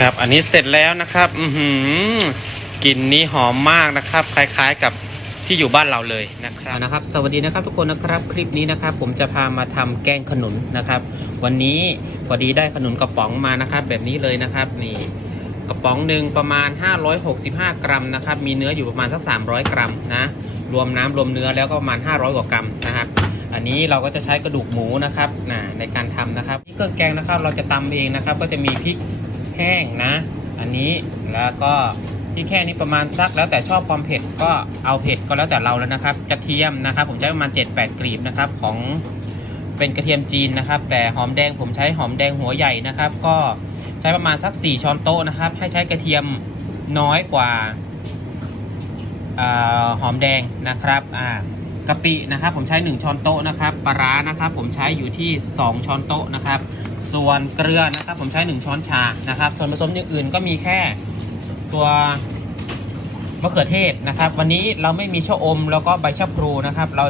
ครับ อันนี้เสร็จแล้วนะครับ อือหือกลิ่นนี้หอมมากนะครับ คล้ายๆกับที่อยู่บ้านเราเลยนะครับนะครับ สวัสดีนะครับทุกคนนะครับคลิปนี้นะครับ ผมจะพามาทำแกงขนุนนะครับ วันนี้พอดีได้ขนุนกระป๋องมานะครับ แบบนี้เลยนะครับ นี่กระป๋องหนึ่งประมาณ 565 กรัมนะครับ มีเนื้ออยู่ประมาณสัก 300 กรัมนะรวมน้ำรวมเนื้อแล้วก็ประมาณ 500 กว่ากรัมนะครับอันนี้เราก็จะใช้กระดูกหมูนะครับนะในการทำนะครับที่เครื่องแกงนะครับเราจะตำเองนะครับ ก็จะมีพริก แห้งนะ อันนี้แล้วก็พริกแห้งนี่ประมาณสักแล้วแต่ชอบความเผ็ดก็เอาเผ็ดก็แล้วแต่เราแล้วนะครับ กระเทียมนะครับ ผมใช้ประมาณ 7-8 กลีบนะครับของเป็นกระเทียมจีนนะครับ แต่หอมแดงผมใช้หอมแดงหัวใหญ่นะครับ ก็ใช้ประมาณสัก 4 ช้อนโต๊ะนะครับ ให้ใช้กระเทียมน้อยกว่าอาหอมแดงนะครับอ่า กะปินะครับผมใช้ 1 ช้อนโต๊ะนะครับปลาร้านะครับผมใช้อยู่ที่ 2 ช้อนโต๊ะนะครับ ส่วนเกลือนะครับผมใช้ 1 ช้อนชานะครับ ส่วนผสมอย่างอื่นก็มีแค่ตัวมะเขือเทศนะครับ วันนี้เราไม่มีชะอมแล้วก็ใบชะพลูนะครับ เรา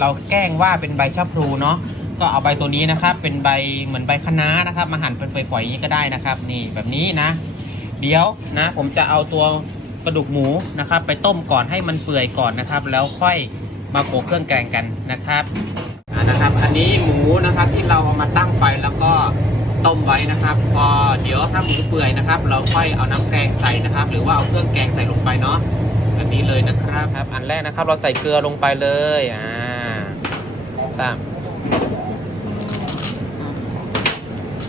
เราแกล้งว่าเป็นใบชะพลูเนาะก็เอาใบตัวนี้นะครับ เป็นใบเหมือนใบคะน้านะครับ มาหั่นเป็นฝอยๆอย่างนี้ก็ได้นะครับ นี่แบบนี้นะ เดี๋ยวนะ ผมจะเอาตัวกระดูกหมูนะครับ ไปต้มก่อนให้มันเปื่อยก่อนนะครับ แล้วค่อย มาโขลกเครื่องแกงกันนะครับอ่านะครับ อันนี้หมูนะครับที่เราเอามาตั้งไฟแล้วก็ต้มไว้นะครับ พอเดี๋ยวถ้าหมูเปื่อยนะครับ เราค่อยเอาน้ำแกงใส่นะครับ หรือว่าเอาเครื่องแกงใส่ลงไปเนาะแบบนี้เลยนะครับครับ อันแรกนะครับ เราใส่เกลือลงไปเลยอ่าตาม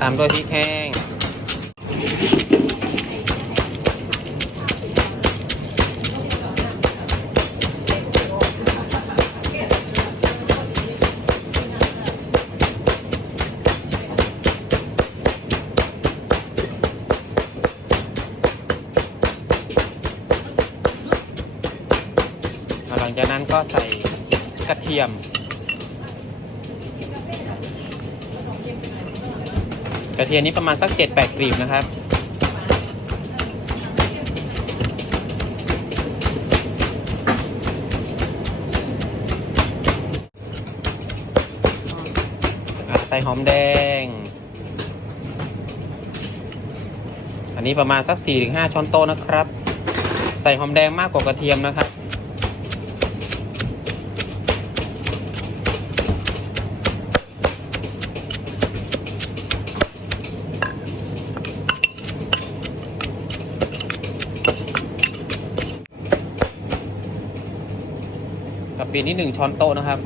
ตามด้วยพริกแห้ง จากนั้นก็ใส่กระเทียม กระเทียมนี้ประมาณสัก 7-8กลีบนะครับใส่หอมแดง อันนี้ประมาณสัก 4-5 ช้อนโต๊ะนะครับ ใส่หอมแดงมากกว่ากระเทียมนะครับ ปินี่หนึ่งช้อนโต๊ะนะครับ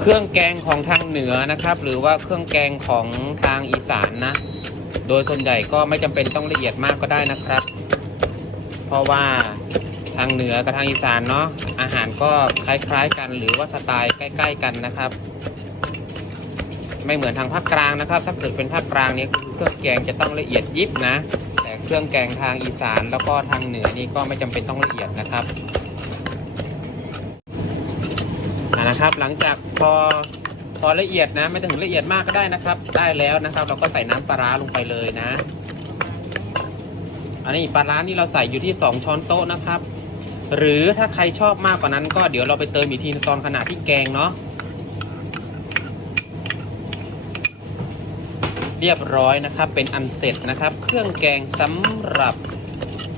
เครื่องแกงของทางเหนือนะครับ หรือว่าเครื่องแกงของทางอีสานนะ โดยส่วนใหญ่ก็ไม่จำเป็นต้องละเอียดมากก็ได้นะครับ เพราะว่าทางเหนือกับทางอีสานเนาะอาหารก็คล้ายๆกัน หรือว่าสไตล์ใกล้ ๆ กันนะครับ ไม่เหมือนทางภาคกลางนะครับ ถ้าเกิดเป็นภาคกลางนี่ยคือเครื่องแกงจะต้องละเอียดยิบนะ แต่เครื่องแกงทางอีสานแล้วก็ทางเหนือนี่ก็ไม่จำเป็นต้องละเอียดนะครับนะครับ หลังจากพอพอละเอียดนะไม่ถึงละเอียดมากก็ได้นะครับ ได้แล้วนะครับ เราก็ใส่น้ำปลาร้าลงไปเลยนะ อันนี้ปลาร้านี่เราใส่อยู่ที่ 2 ช้อนโต๊ะนะครับ หรือถ้าใครชอบมากกว่านั้นก็เดี๋ยวเราไปเติมอีกทีตอนขณะที่แกงเนาะ รียบร้อยนะครับ เป็นอันเสร็จนะครับ เครื่องแกงสำหรับ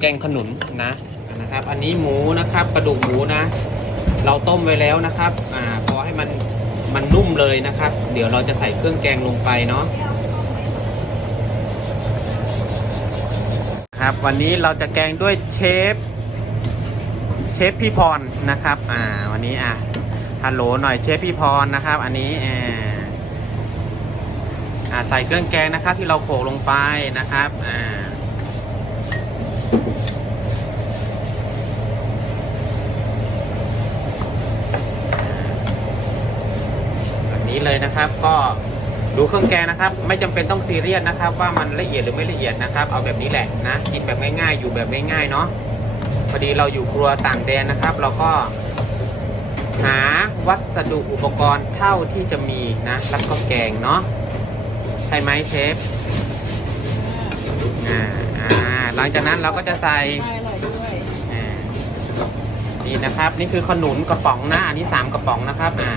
แกงขนุนนะนะครับ อันนี้หมูนะครับกระดูกหมูนะ เราต้มไว้แล้วนะครับอ่าพอให้มันมันนุ่มเลยนะครับ เดี๋ยวเราจะใส่เครื่องแกงลงไปเนาะครับวันนี้เราจะแกงด้วยเชฟเชฟพี่พรนะครับ อ่าวันนี้อะฮัลโหลหน่อยเชฟพี่พรนะครับ อันนี้อ่า ใส่เครื่องแกงนะครับที่เราโขลกลงไปนะครับอ่าแบบนี้เลยนะครับก็ดูเครื่องแกงนะครับ ไม่จำเป็นต้องซีเรียสนะครับ ว่ามันละเอียดหรือไม่ละเอียดนะครับ เอาแบบนี้แหละนะกินแบบง่ายๆ อยู่แบบง่ายๆเนาะพอดีเราอยู่ครัวต่างแดนนะครับ เราก็หาวัสดุอุปกรณ์เท่าที่จะมีนะ แล้วก็แกงเนาะ ใช่ไหมเชฟอ่าอ่าหลังจากนั้นเราก็จะใส่อร่อยด้วยอ่านี่นะครับ นี่คือขนุนกระป๋องนะอันนี้สามกระป๋องนะครับอ่า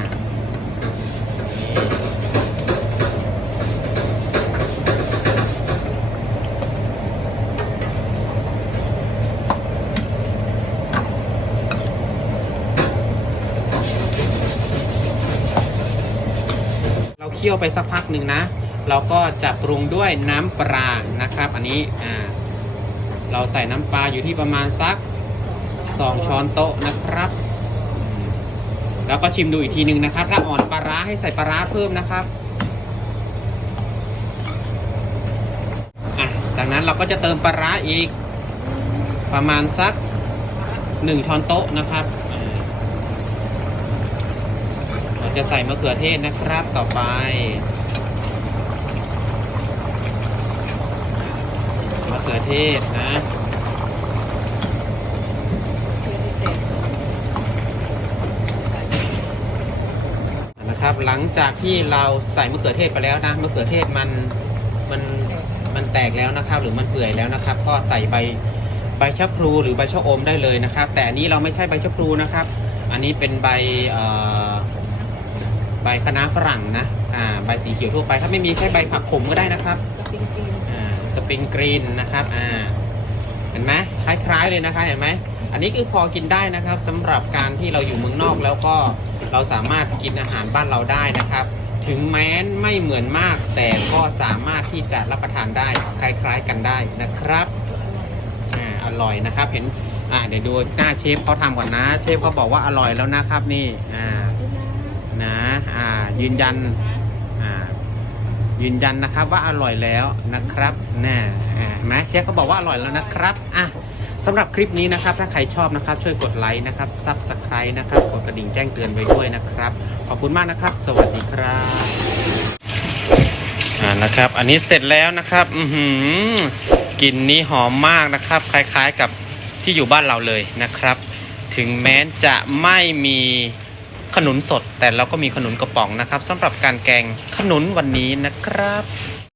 นี่เราเคี่ยวไปสักพักหนึ่งนะ เราก็จะปรุงด้วยน้ำปลานะครับ อันนี้อ่าเราใส่น้ำปลาอยู่ที่ประมาณสักสองช้อนโต๊ะนะครับ แล้วก็ชิมดูอีกทีหนึ่งนะครับ ถ้าอ่อนปลาร้าให้ใส่ปลาร้าเพิ่มนะครับอะจากนั้นเราก็จะเติมปลาร้าอีกประมาณสักหนึ่งช้อนโต๊ะนะครับเราจะใส่มะเขือเทศนะครับต่อไปมะ เขือเทศนะนะครับหลังจากที่เราใส่มะเขือเทศไปแล้วนะมะเขือเทศมันมันมันแตกแล้วนะครับ หรือมันเปื่อยแล้วนะครับ ก็ใส่ใบใบชะพลูหรือใบชะอมได้เลยนะครับ แต่อันนี้เราไม่ใช่ใบชะพลูนะครับ อันนี้เป็นใบใบคะน้าฝรั่งนะอ่าใบสีเขียวทั่วไป ถ้าไม่มีแค่ใบผักขมก็ได้นะครับ สปริงกรีนนะครับอ่าเห็นไหมคล้ายๆเลยนะคะเห็นไหมอันนี้คือพอกินได้นะครับสำหรับการที่เราอยู่เมืองนอกแล้วก็เราสามารถกินอาหารบ้านเราได้นะครับ ถึงแม้นไม่เหมือนมาก แต่ก็สามารถที่จะรับประทานได้คล้าย ๆกันได้นะครับอ่าอร่อยนะครับเห็นอ่าเดี๋ยวดูหน้าเชฟเขาทำก่อนนะ เชฟเขาบอกว่าอร่อยแล้วนะครับนี่อ่านะอ่ายืนยัน ยืนยันนะครับว่าอร่อยแล้วนะครับน่าไหมเชฟเขาบอกว่าอร่อยแล้วนะครับอะสำหรับคลิปนี้นะครับ ถ้าใครชอบนะครับ ช่วยกดไลค์นะครับซับสไครต์นะครับ กดกระดิ่งแจ้งเตือนไว้ด้วยนะครับ ขอบคุณมากนะครับ สวัสดีครับอ่านะครับ อันนี้เสร็จแล้วนะครับ อือหือกลิ่นนี้หอมมากนะครับ คล้ายๆกับที่อยู่บ้านเราเลยนะครับ ถึงแม้จะไม่มี ขนุนสดแต่เราก็มีขนุนกระป๋องนะครับสำหรับการแกงขนุนวันนี้นะครับ